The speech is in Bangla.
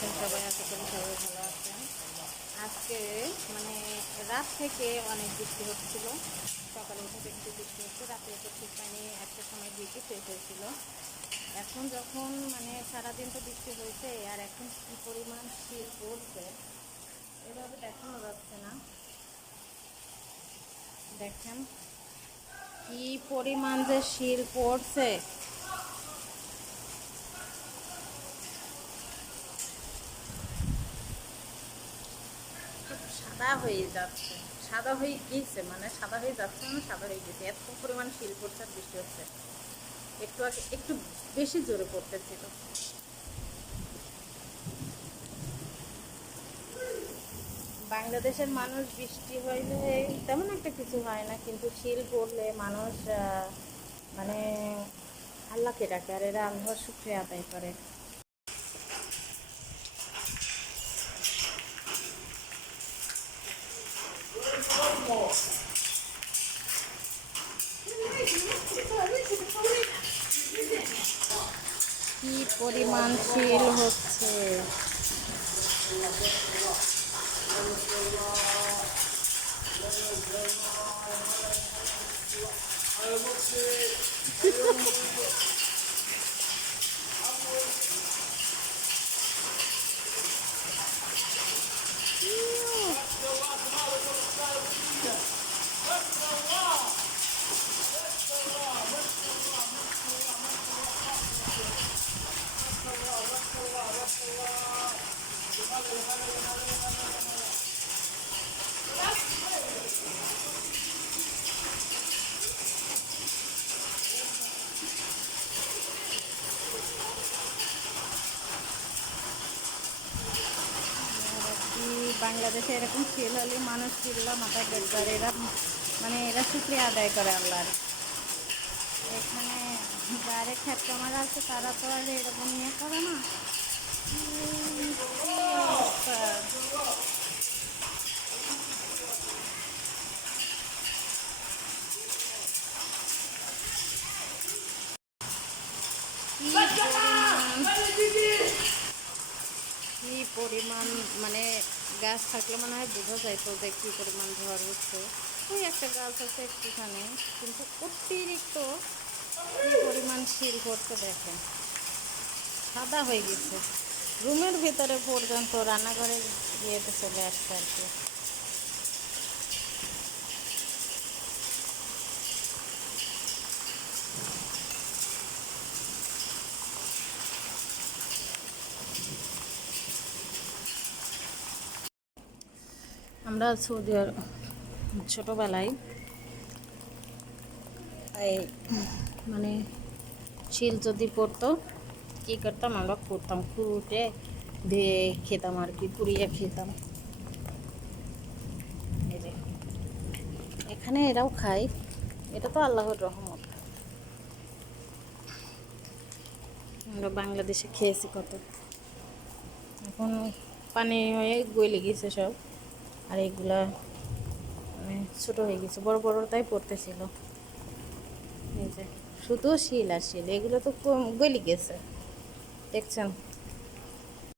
আছেন সবাই? আশা করি সবাই ভালো আছেন। আজকে মানে রাত থেকে অনেক বৃষ্টি হচ্ছিল, সকালে উঠে একটু বৃষ্টি হচ্ছে, রাতে তো ঠিক পানি একটা সময় ডিউটি শেষ হয়েছিল। এখন যখন মানে সারাদিন তো বৃষ্টি হয়েছে, আর এখন কী পরিমাণ শীত পড়ছে এভাবে দেখানো যাচ্ছে না। দেখেন কি পরিমাণ যে শীত পড়ছে। সাদা হয়ে যাচ্ছে, সাদা হয়ে গিয়েছে, মানে সাদা হয়ে যাচ্ছে, মানে সাদা হয়ে গেছে, এত পরিমাণ শিল পড়ছে আর বৃষ্টি হচ্ছে। একটু আগে একটু বেশি জোরে পড়তেছিল। বাংলাদেশের মানুষ বৃষ্টি হইলে তেমন একটা কিছু হয় না, কিন্তু শিল পড়লে মানুষ মানে আল্লাহকে ডাকে, আর এরা আল্লাহর শুকরিয়া আদায় করে। কি পরিমাণ শিল হচ্ছে। বাংলাদেশে এরকম শিল হলে মানুষ চিল্লা মাথা বের, এরা মানে এরা শুক্রিয়া আদায় করে আল্লাহর। এখানে যারা খ্যাত কামার আছে তারা তো আর এরকম নিয়ে করে না। কি পরিমাণ মানে গাছ থাকলে মনে হয় বোঝা যাইতো যে কী পরিমাণ ঝড় হচ্ছে। ওই একটা গাছ আছে একটুখানি, কিন্তু অতিরিক্ত কি পরিমাণ শিল পড়ছে দেখেন, সাদা হয়ে গেছে। রুমের ভিতরে পর্যন্ত রান্নাঘরের ইয়েতে চলে আসছে আর কি। আমরা সৌদি আরব ছোটোবেলায় এই মানে শিল যদি পড়তো কী করতাম, আমরা করতাম কুটে দিয়ে খেতাম আর কি, কুড়িয়ে খেতাম। এই যে এখানে এরাও খায়, এটা তো আল্লাহর রহমত। আমরা বাংলাদেশে খেয়েছি কত, এখন পানি হয়ে গলে গেছে সব, আর এগুলা মানে ছোটো হয়ে গেছে, বড় বড়টাই পড়তেছিল। এই যে শুধু শিল আর শিল, এগুলো তো গলে গেছে দেখছেন।